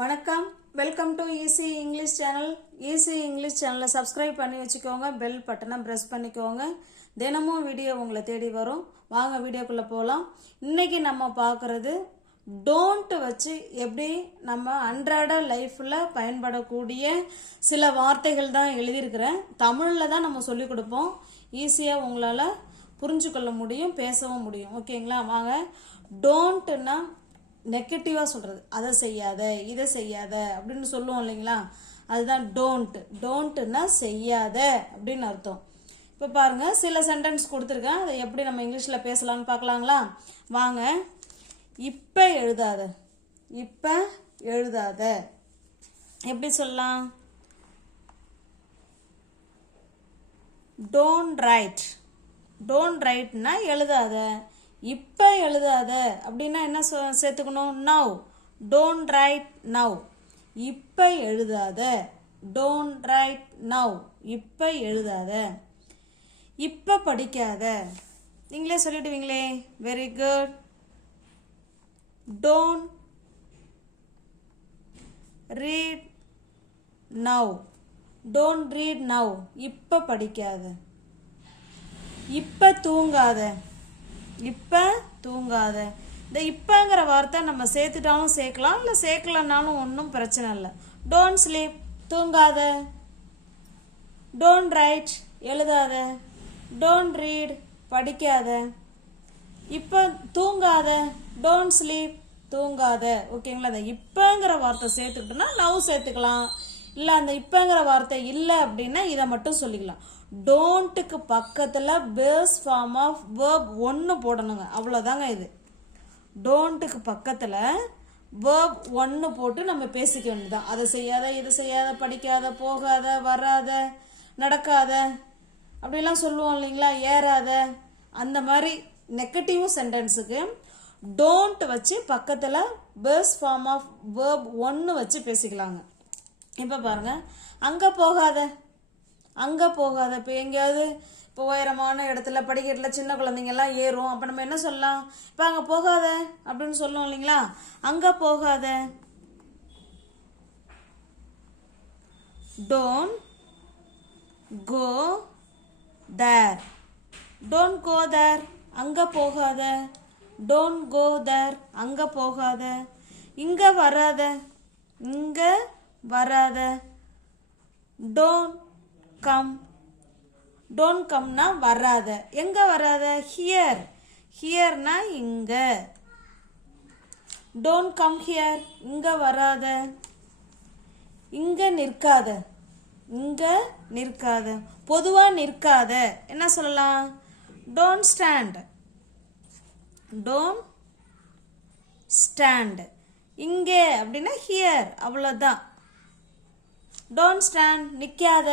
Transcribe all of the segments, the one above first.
வணக்கம். Welcome to easy English channel easy English சேனலை subscribe பண்ணி வச்சுக்கோங்க. பெல் பட்டனை ப்ரெஸ் பண்ணிக்கோங்க. தினமும் வீடியோ உங்களை தேடி வரும். வாங்க வீடியோக்குள்ளே போகலாம் இன்னைக்கு நம்ம பார்க்குறது டோன்ட் வச்சு எப்படி நம்ம அன்றாட லைஃப்பில் பயன்படக்கூடிய சில வார்த்தைகள் தான் எழுதியிருக்கிறேன். தமிழில் தான் நம்ம சொல்லிக் கொடுப்போம். ஈஸியாக உங்களால் புரிஞ்சு கொள்ள முடியும் பேசவும் முடியும். ஓகேங்களா வாங்க. டோன்ட்டுன்னா நெகட்டிவாக சொல்கிறது அதை செய்யாத இதை செய்யாத அப்படின்னு சொல்லுவோம் இல்லைங்களா? அதுதான் டோன்ட் டோன்ட்னா செய்யாத அப்படின்னு அர்த்தம். இப்போ பாருங்கள் சில சென்டென்ஸ் கொடுத்துருக்கேன். அதை எப்படி நம்ம இங்கிலீஷில் பேசலாம்னு பார்க்கலாங்களா? வாங்க. இப்போ எழுதாத. இப்போ எழுதாத. எப்படி சொல்லலாம்? டோன்ட் ரைட் டோன்ட் ரைட்னா எழுதாத. இப்போ எழுதாத. அப்படின்னா என்ன சேர்த்துக்கணும்? நவ் டோன்ட் ரைட் நவ் இப்போ எழுதாத. டோன்ட் ரைட் நவ் இப்போ எழுதாத. இப்போ படிக்காத. நீங்களே சொல்லிடுவீங்களே. Very good don't read now don't read now இப்போ படிக்காத. இப்போ தூங்காத. இப்போ தூங்காத. இந்த இப்போங்கிற வார்த்தை நம்ம சேர்த்துட்டாலும் சேர்க்கலாம் இல்லை சேர்க்கலனாலும் ஒன்றும் பிரச்சனை இல்லை. டோன்ட் ஸ்லீப் தூங்காத. டோன்ட் ரைட் எழுதாத. டோன்ட் ரீட் படிக்காத. இப்போ தூங்காத. டோன்ட் ஸ்லீப் தூங்காத. ஓகேங்களா? இந்த இப்போங்கிற வார்த்தை சேர்த்துக்கிட்டோம்னா நவ் சேர்த்துக்கலாம். இல்லை அந்த இப்போங்கிற வார்த்தை இல்லை அப்படின்னா இதை மட்டும் சொல்லிக்கலாம். டோன்ட்டுக்கு பக்கத்தில் பேஸ் ஃபார்ம் ஆஃப் வேர்ப் ஒன்று போடணுங்க. அவ்வளோதாங்க இது. டோன்ட்டுக்கு பக்கத்தில் வேர்ப் ஒன்று போட்டு நம்ம பேசிக்க வேண்டியதுதான். அதை செய்யாத இதை செய்யாத படிக்காத போகாத வராத நடக்காத அப்படிலாம் சொல்லுவோம் இல்லைங்களா? ஏறாத அந்த மாதிரி நெகட்டிவ் சென்டென்ஸுக்கு டோன்ட் வச்சு பக்கத்தில் பேஸ் ஃபார்ம் ஆஃப் வேர்ப் ஒன்று வச்சு பேசிக்கலாங்க. இப்போ பாருங்கள் அங்கே போகாத. அங்கே போகாத. இப்போ எங்கேயாவது இப்போ உயரமான இடத்துல படிக்கட்டில் சின்ன குழந்தைங்கெல்லாம் ஏறும். அப்போ நம்ம என்ன சொல்லலாம்? இப்போ அங்கே போகாத அப்படின்னு சொல்லுவோம் இல்லைங்களா? அங்கே போகாத. Tone go there don't go தேர் அங்கே போகாத. டோன்ட் கோ தேர் அங்கே போகாத. இங்கே வராத. இங்கே வராத. டோன்ட் கம் டோன்ட் கம்னா வராத. எங்கே வராத? ஹியர் ஹியர்னா இங்கே. டோன்ட் கம் ஹியர் இங்கே வராத. இங்கே நிற்காத. இங்கே நிற்காத. பொதுவாக நிற்காத. என்ன சொல்லலாம்? டோன்ட் ஸ்டாண்ட் டோன்ட் ஸ்டாண்ட் இங்கே அப்படின்னா ஹியர் அவ்வளோதான் டோன்ட் ஸ்டாண்ட் நிற்காத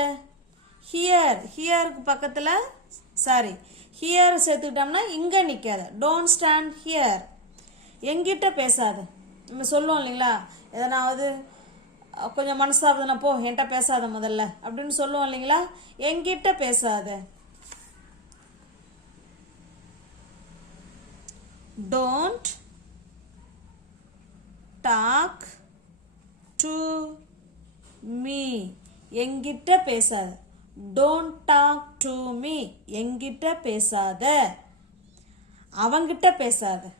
ஹியர் ஹியருக்கு பக்கத்தில் சாரி ஹியர் சேர்த்துக்கிட்டோம்னா இங்கே நிற்காத டோன்ட் ஸ்டாண்ட் ஹியர் எங்கிட்ட பேசாத. நம்ம சொல்லுவோம் இல்லைங்களா? எதனாவது கொஞ்சம் மனசாகுதுன்னா போ என்கிட்ட பேசாத முதல்ல. அப்படின்னு சொல்லுவோம் இல்லைங்களா? எங்கிட்ட பேசாத. டோன்ட் டாக் டு மீ என்கிட்ட பேசாத. டோன்ட் டாக் டு மீ என்கிட்ட பேசாத. அவங்கிட்ட பேசாத.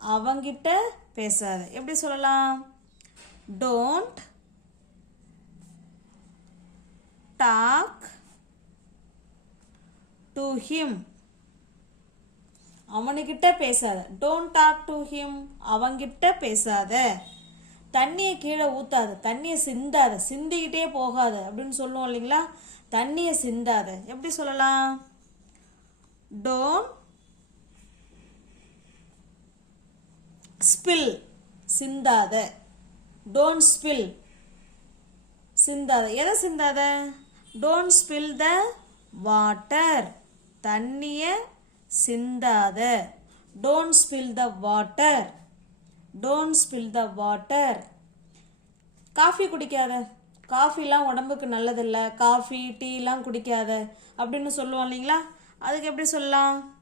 அவங்கிட்ட பேசாத. எப்படி சொல்லலாம்? டோன்ட் டாக் டு ஹிம் அவனுக்கிட்ட பேசாத. டோன்ட் டாக் டு ஹிம் அவங்கிட்ட பேசாத. தண்ணியை கீழே ஊற்றாத தண்ணியை சிந்தாத சிந்திக்கிட்டே போகாத அப்படின்னு சொல்லுவோம் இல்லைங்களா? தண்ணியை சிந்தாத. எப்படி சொல்லலாம்? டோன்ட் ஸ்பில் சிந்தாத. டோன்ட் ஸ்பில் சிந்தாத. எதை சிந்தாத? டோன்ட் ஸ்பில் த வாட்டர் தண்ணியை சிந்தாத. Don't spill the water don't spill the water coffee குடிக்காத. காஃபிலாம் உடம்புக்கு நல்லதில்லை. காஃபி டீலாம் குடிக்காத. அப்படின்னு சொல்லுவோம் இல்லைங்களா? அதுக்கு எப்படி சொல்லலாம்?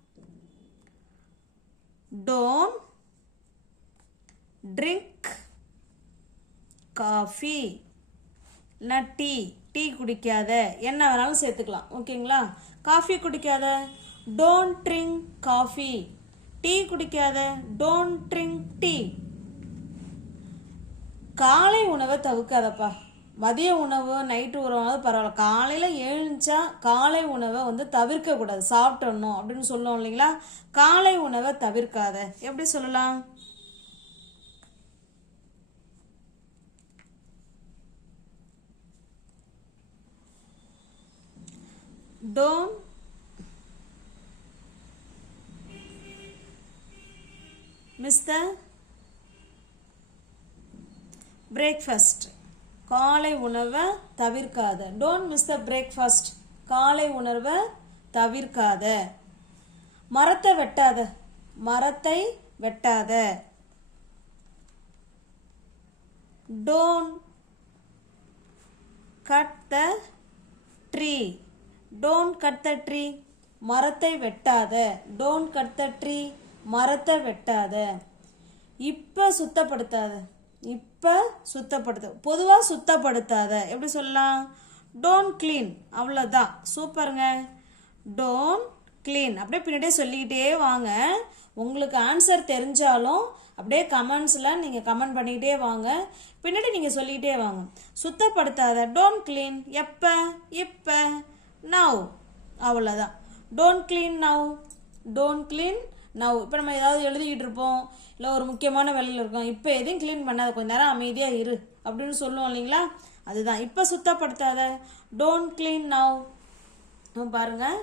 டோன்ட் ட்ரிங்க் காஃபி இல்லைனா டீ டீ குடிக்காத. என்ன வேணாலும் சேர்த்துக்கலாம். ஓகேங்களா? காஃபி குடிக்காத. டோன்ட் ட்ரிங்க் காஃபி டீ குடிக்காத. டோன்ட் ட்ரிங்க் டீ காலை உணவை தவிர்க்காதப்பா. மதிய உணவு நைட்டு உணவு பரவாயில்ல. காலையில் எழுந்தா காலை உணவை வந்து தவிர்க்க கூடாது சாப்பிட்டணும் அப்படின்னு சொல்லுவோம் இல்லைங்களா? காலை உணவை தவிர்க்காத. எப்படி சொல்லலாம்? டோம். மிஸ்டர். பிரேக்ஃபாஸ்ட் காலை உணவை தவிர்க்காத. டோன்ட் மிஸ் த பிரேக்ஃபாஸ்ட் காலை உணர்வை தவிர்க்காத. மரத்தை வெட்டாத. மரத்தை வெட்டாத. Don't cut the tree don't cut the tree மரத்தை வெட்டாத. டோன்ட் கட் த ட்ரீ மரத்தை வெட்டாத. இப்போ சுத்தப்படுத்தாத. இப்போ சுத்தப்படுத்த பொதுவாக சுத்தப்படுத்தாத எப்படி சொல்லலாம்? டோன்ட் க்ளீன் அவ்வளோதான் சூப்பருங்க. டோன்ட் க்ளீன் அப்படியே பின்னாடியே சொல்லிக்கிட்டே வாங்க. உங்களுக்கு ஆன்சர் தெரிஞ்சாலும் அப்படியே கமெண்ட்ஸில் நீங்கள் கமெண்ட் பண்ணிக்கிட்டே வாங்க. பின்னாடி நீங்கள் சொல்லிக்கிட்டே வாங்க. சுத்தப்படுத்தாத டோன்ட் க்ளீன் எப்போ? இப்போ. நவ் அவ்வளோதான் don't clean now don't clean நான் இப்போ நம்ம ஏதாவது எழுதிக்கிட்டு இருப்போம் இல்லை ஒரு முக்கியமான வேலையில் இருக்கோம் இப்போ எதையும் க்ளீன் பண்ணாத கொஞ்ச நேரம் அமைதியாக இரு அப்படின்னு சொல்லுவோம் இல்லைங்களா? அதுதான். இப்போ சுத்தப்படுத்தாத. டோன்ட் க்ளீன் நவ் பாருங்க.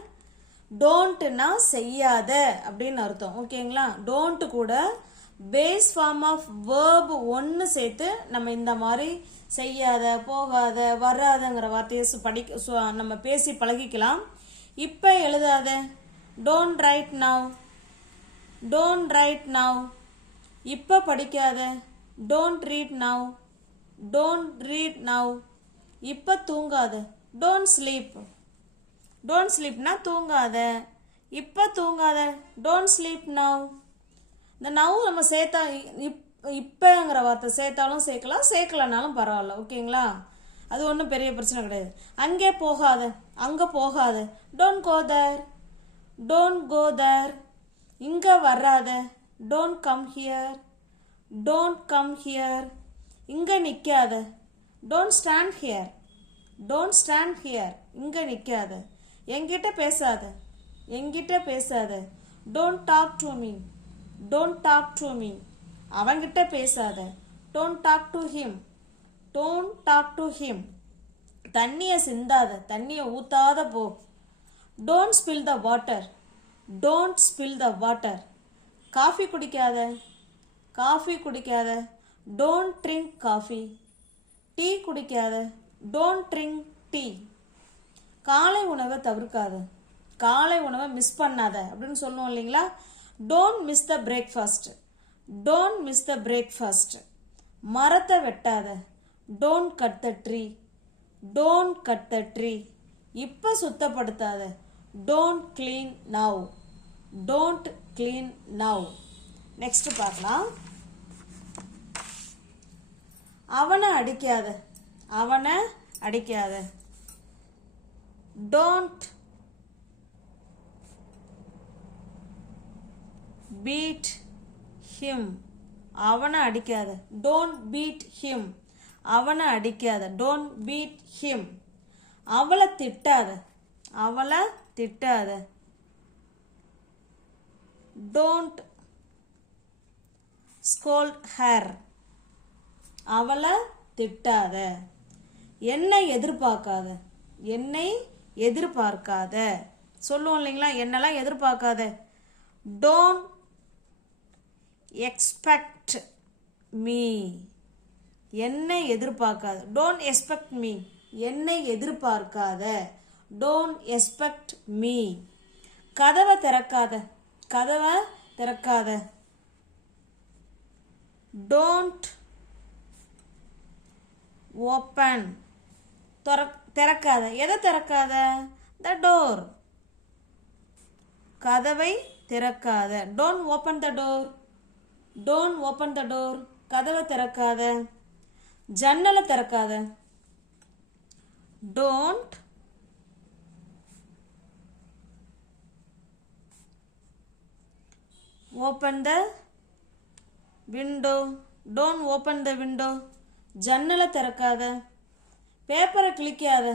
டோன்ட்னா செய்யாத அப்படின்னு அர்த்தம். ஓகேங்களா? டோன்ட் கூட பேஸ் ஃபார்ம் ஆஃப் வேர்ப் ஒன்று சேர்த்து நம்ம இந்த மாதிரி செய்யாத போகாத வராதங்கிற வார்த்தையை சு- படிக்க சு- நம்ம பேசி பழகிக்கலாம். இப்போ எழுதாத. Don't write now don't write now இப்போ படிக்காத. Don't read now don't read now இப்போ தூங்காத. டோன்ட் ஸ்லீப் டோன்ட் ஸ்லீப்னா தூங்காத. இப்போ தூங்காத. டோன்ட் ஸ்லீப் நவ் இந்த நவ் நம்ம சேர்த்தா இப் இப்போங்கிற வார்த்தை சேர்த்தாலும் சேர்க்கலாம் சேர்க்கலனாலும் பரவாயில்ல. ஓகேங்களா? அது ஒன்றும் பெரிய பிரச்சனை கிடையாது. அங்கே போகாத. அங்கே போகாத. Don't go Dhar don't go தர் இங்கே வராத. Don't come here don't come here இங்கே நிற்காத don't stand here don't stand here இங்கே நிற்காத என்கிட்ட பேசாத. என்கிட்ட பேசாத. Don't talk to me don't talk to me அவன்கிட்ட பேசாத. Don't talk to him don't talk to him தண்ணியை சிந்தாத. தண்ணியை ஊத்தாத போ. Don't spill the water don't spill the water coffee குடிக்காத. காஃபி குடிக்காத. டோன்ட் ட்ரிங்க் காஃபி டீ குடிக்காத. டோன்ட் ட்ரிங்க் டீ காலை உணவை தவிர்க்காத. காலை உணவை மிஸ் பண்ணாத அப்படின்னு சொல்லுவோம் இல்லைங்களா? Don't miss the breakfast don't miss the breakfast மரத்தை வெட்டாத. Don't cut the tree don't cut the tree இப்போ சுத்தப்படுத்தாத. Don't clean now don't clean now next பார்க்கலாம். அவனை அடிக்காத. அவனை அடிக்காத. டோன்ட் பீட் ஹிம் அவனை அடிக்காத. டோன்ட் பீட் ஹிம் அவனை அடிக்காத. டோன்ட் பீட் ஹிம் அவளை திட்டாத. அவளை திட்டாத. டோன்ட் ஸ்கோல்ட் ஹேர் அவளை திட்டாத. என்னை எதிர்பார்க்காத. என்னை எதிர்பார்க்காத. சொல்லுவோம் இல்லைங்களா? என்னெல்லாம் எதிர்பார்க்காத. டோன்ட் எக்ஸ்பெக்ட் மீ என்னை எதிர்பார்க்காத. டோன்ட் எக்ஸ்பெக்ட் மீ என்னை எதிர்பார்க்காத. டோன்ட் எக்ஸ்பெக்ட் மீ கதவை திறக்காத. கதவை திறக்காத. டோன்ட் ஓப்பன் திற திறக்காத. எதை திறக்காத? த டோர் கதவை திறக்காத. Don't open the door don't open the door கதவை திறக்காத. ஜன்னலை திறக்காத. Don't open the window don't open the window ஜன்னலை திறக்காத. பேப்பரை கிழிக்காத.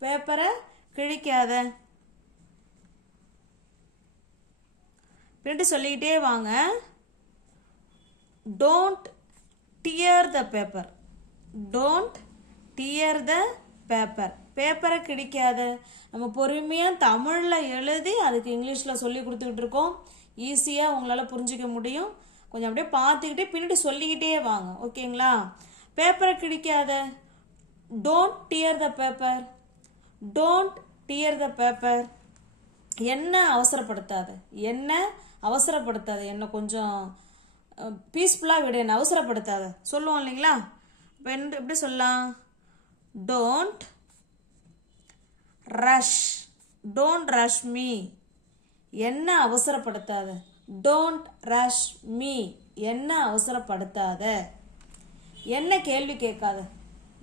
பேப்பரை கிழிக்காத. பின்னாடி சொல்லிக்கிட்டே வாங்க. Don't tear the paper don't tear the paper பேப்பரை கிழிக்காத. நம்ம பொறுமையாக தமிழில் எழுதி அதுக்கு இங்கிலீஷில் சொல்லி கொடுத்துக்கிட்டு இருக்கோம். ஈஸியாக உங்களால் புரிஞ்சிக்க முடியும். கொஞ்சம் அப்படியே பார்த்துக்கிட்டே பின்னாடி சொல்லிக்கிட்டே வாங்க. ஓகேங்களா? பேப்பரை கிழிக்காத. Don't tear the paper don't tear the paper என்ன அவசரப்படுத்தாத? என்ன அவசரப்படுத்தாத? என்ன கொஞ்சம் பீஸ்ஃபுல்லாக விட. என்ன அவசரப்படுத்தாத? சொல்லுவோம் இல்லைங்களா? இப்போ என்ன எப்படி சொல்லலாம்? Don't rush don't rush me என்ன அவசரப்படுத்தாத? டோன்ட் ரஷ் மீ என்ன அவசரப்படுத்தாத? என்ன கேள்வி கேட்காத?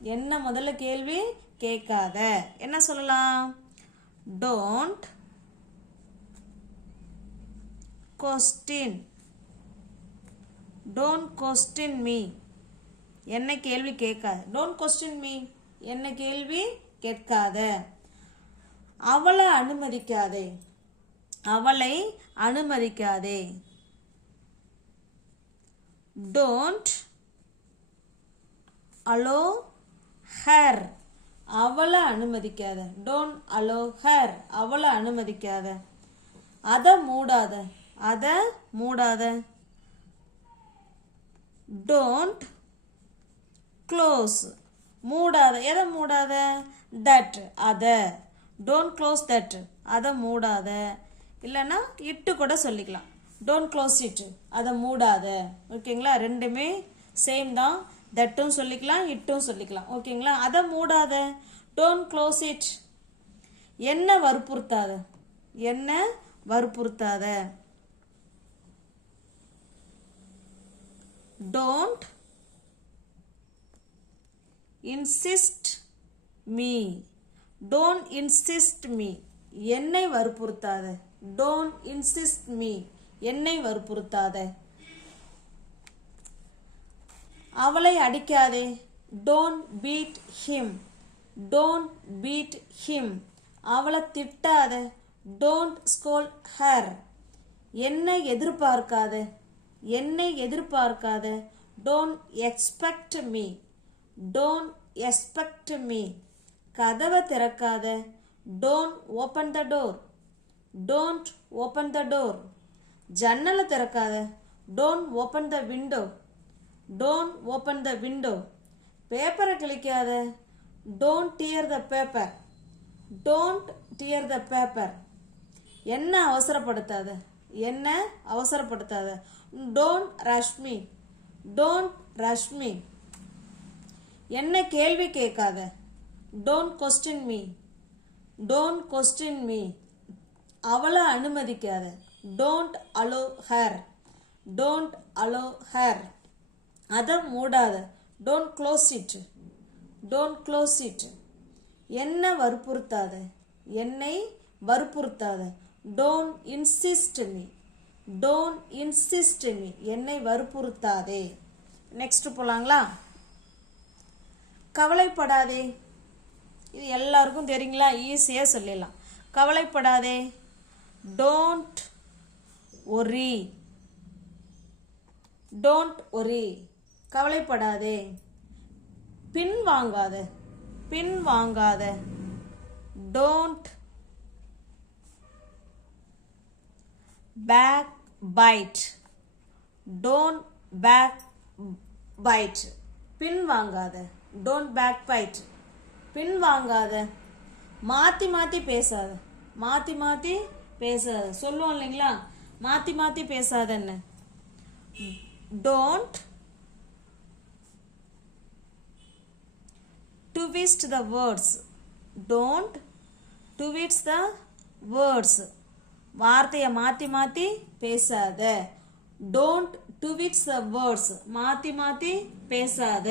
என்ன முதல்ல கேள்வி கேட்காத? என்ன சொல்லலாம்? Don't question don't question me என்ன கேள்வி கேட்காத? டோன்ட் கொஸ்டின் மீ என்ன கேள்வி கேட்காத? அவளை அனுமதிக்காதே. அவளை அனுமதிக்காதே. டோன்ட் அலோ ஹர் அவளை அனுமதிக்காத. டோன்ட் அலோ ஹர் அவளை அனுமதிக்காத. அதை மூடாத. அதை மூடாத. டோன்ட் க்ளோஸ் மூடாத. எதை மூடாத? தட் அதை. டோன்ட் க்ளோஸ் தட் அதை மூடாத. இல்லைன்னா இட்டு கூட சொல்லிக்கலாம். டோன்ட் க்ளோஸ் இட் அதை மூடாத. ஓகேங்களா? ரெண்டுமே சேம் தான். தட்டும் சொல்லிக்கலாம் இட்டும் சொல்லிக்கலாம். ஓகேங்களா? அதை மூடாத. டோன்ட் க்ளோஸ் இட் என்ன வற்புறுத்தாத. என்ன வற்புறுத்தாத. Don't insist me don't insist me என்னை வற்புறுத்தாத. டோன்ட் இன்சிஸ்ட் மீ என்னை வற்புறுத்தாத. அவளை அடிக்காதே. Don't beat him don't beat him அவளை திட்டாத. டோன்ட் ஸ்கோல் ஹர் என்னை எதிர்பார்க்காத. என்னை எதிர்பார்க்காத. Don't expect me don't expect me கதவை திறக்காத. Don't open the door don't open the door ஜன்னலை திறக்காத. Don't open the window don't open the window பேப்பரை கிழிக்காத. Don't tear the paper don't tear the paper என்ன அவசரப்படுத்தாத? என்ன அவசரப்படுத்தாத? Don't rush me don't rush me என்ன கேள்வி கேட்காத? Don't question me don't question me அவளை அனுமதிக்காத. Don't allow her don't allow her அதை மூடாத. Don't close it don't close it என்ன வற்புறுத்தாத. என்னை வற்புறுத்தாத. Don't insist me don't insist me என்னை வற்புறுத்தாதே. நெக்ஸ்ட் போகலாங்களா கவலைப்படாதே. இது எல்லாருக்கும் தெரியுங்களா? ஈஸியாக சொல்லிடலாம். கவலைப்படாதே. டோன்ட் ஒரி டோன்ட் ஒரி கவலைப்படாதே. பின் வாங்காத. பின் வாங்காத. Don't backbite don't backbite பின் வாங்காத. டோன்ட் பேக் பைட் பின் வாங்காத. மாற்றி மாற்றி பேசாத. மாற்றி மாற்றி பேசாத. சொல்லுவோம் இல்லைங்களா? மாற்றி மாற்றி பேசாதன்னு. Don't twist the words. Don't twist the words. வார்த்தையை மாற்றி மாற்றி பேசாத. டோன்ட் டுவிட்ஸ் த வேர்ட்ஸ் மாற்றி மாற்றி பேசாத.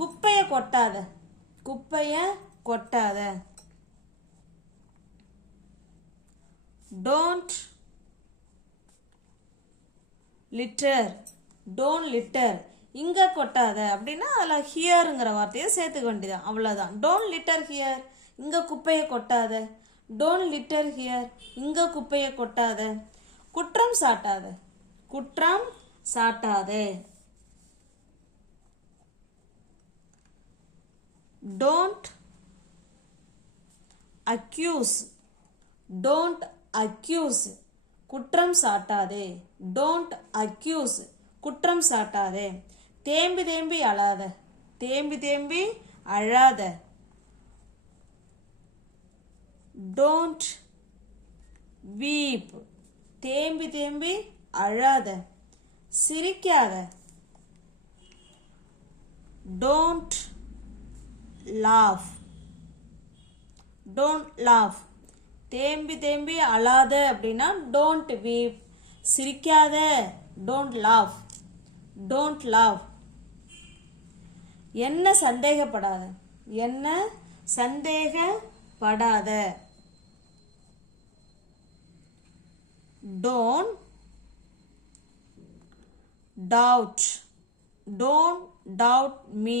குப்பையை கொட்டாத. குப்பையை கொட்டாத. டோன்ட் லிட்டர் டோன்ட் லிட்டர் இங்கே கொட்டாத. அப்படின்னா அதில் ஹியருங்கிற வார்த்தையை சேர்த்துக்க வேண்டியதான் அவ்வளோதான் டோன்ட் லிட்டர் ஹியர் இங்கே குப்பையை கொட்டாத. டோன்ட் லிட்டர் ஹியர் இங்கே குப்பையை கொட்டாத. குற்றம் சாட்டாத. குற்றம் சாட்டாத. Don't accuse don't accuse. குற்றம் சாட்டாதே. Don't accuse. குற்றம் சாட்டாதே. தேம்பி தேம்பி அழாத. தேம்பி தேம்பி அழாத. Don't weep. தேம்பி தேம்பி அழாத. சிரிக்காத. Don't laugh. Don't laugh. தேம்பி தேம்பி அழாத அப்படின்னா டோன்ட் வீப் சிரிக்காத. டோன்ட் லாஃப் டோன்ட் லாஃப் என்ன சந்தேகப்படாத? என்ன சந்தேகப்படாத? Don't doubt don't doubt me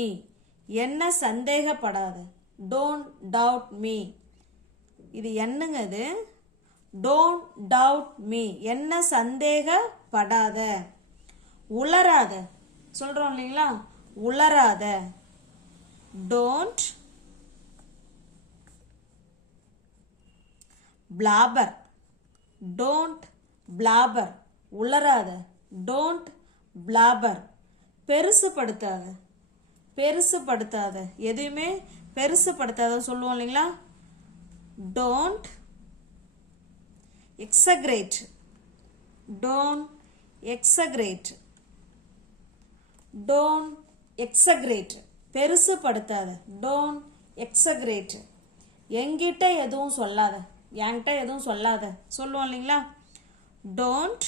என்ன சந்தேகப்படாத? டோன்ட் டவுட் மீ இது என்னங்க இது டோன்ட் டவுட் மீ என்ன சந்தேகப்படாத? உளராத. சொல்கிறோம் இல்லைங்களா? உளராத. டோன்ட் பிளாபர் டோன்ட் பிளாபர் உளராத. டோன்ட் பிளாபர் பெருசுப்படுத்தாத பெருசுப்படுத்தாத எதையுமே பெருசுப்படுத்தாத சொல்லுவோம் இல்லைங்களா? Don't exaggerate don't exaggerate don't exaggerate பெருசுப்படுத்தாத don't exaggerate என்கிட்ட எதுவும் சொல்லாத. என்கிட்ட எதுவும் சொல்லாத. சொல்லுவோம் இல்லைங்களா? டோன்ட்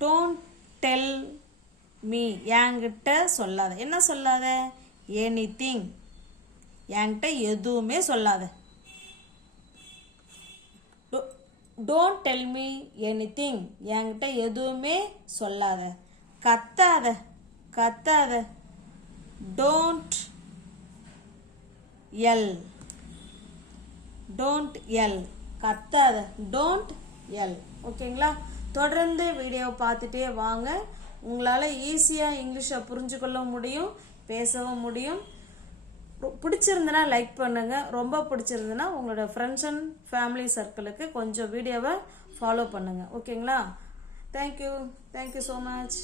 டோன்ட் டெல் மீ என்கிட்ட சொல்லாத. என்ன சொல்லாத? எனி திங் என்கிட்ட எதுவுமே சொல்லாத. Don't tell me anything என்கிட்ட எதுவுமே சொல்லாத. கத்தாத கத்தாத. டோன்ட் எல் டோன்ட் எல் கத்தாத. டோன்ட் எல் ஓகேங்களா? தொடர்ந்து வீடியோ பார்த்துட்டே வாங்க. உங்களால் ஈஸியாக இங்கிலீஷை புரிஞ்சுக்கொள்ள முடியும். பேசவும் முடியும். பிடிச்சிருந்தனா லைக் பண்ணுங்க. ரொம்ப பிடிச்சிருந்தனா உங்களோட ஃப்ரெண்ட்ஸ் அண்ட் ஃபேமிலி சர்க்கிளுக்கு கொஞ்சம் வீடியோவை ஃபாலோ பண்ணுங்க. ஓகேங்களா தேங்க்யூ தேங்க்யூ ஸோ மச்